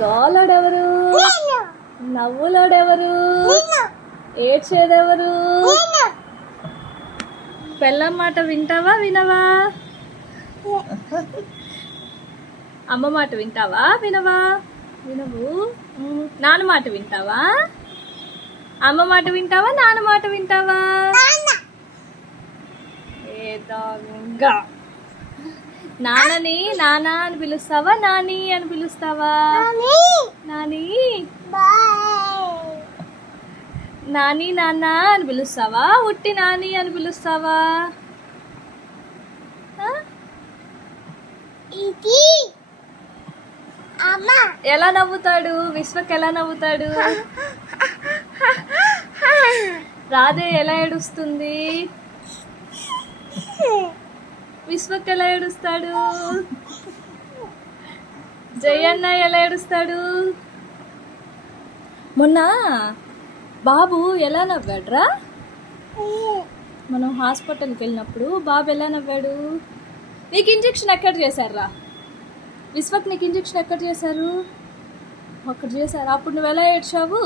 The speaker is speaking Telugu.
గోలడెవరు? నవ్వులోడెవరు? ఏడ్చేదెవరు? పెళ్ళం మాట వింటావా వినవా? అమ్మ మాట వింటావా వినవా? వినవు. నాన్న మాట వింటావా? అమ్మ మాట వింటావా నాన్న మాట వింటావా? ఏదోగా నాన్నని నాన్న అని పిలుస్తావా నాని అని పిలుస్తావా? నాని నాని నాన్న అని పిలుస్తావా ఉట్టి నాని అని పిలుస్తావా? ఎలా నవ్వుతాడు విశ్వక్? ఎలా నవ్వుతాడు? రాధే ఎలా ఏడుస్తుంది? విశ్వక్ ఎలా ఏడుస్తాడు? జయన్న ఎలా ఏడుస్తాడు? మొన్న బాబు ఎలా నవ్వాడ్రా? మనం హాస్పిటల్కి వెళ్ళినప్పుడు బాబు ఎలా నవ్వాడు? నీకు ఇంజెక్షన్ ఎక్కడ చేశారా? విశ్వక్ నీకు ఇంజెక్షన్ ఎక్కడ చేశారు? అక్కడ చేశారు. అప్పుడు నువ్వు ఎలా ఏడ్చావు?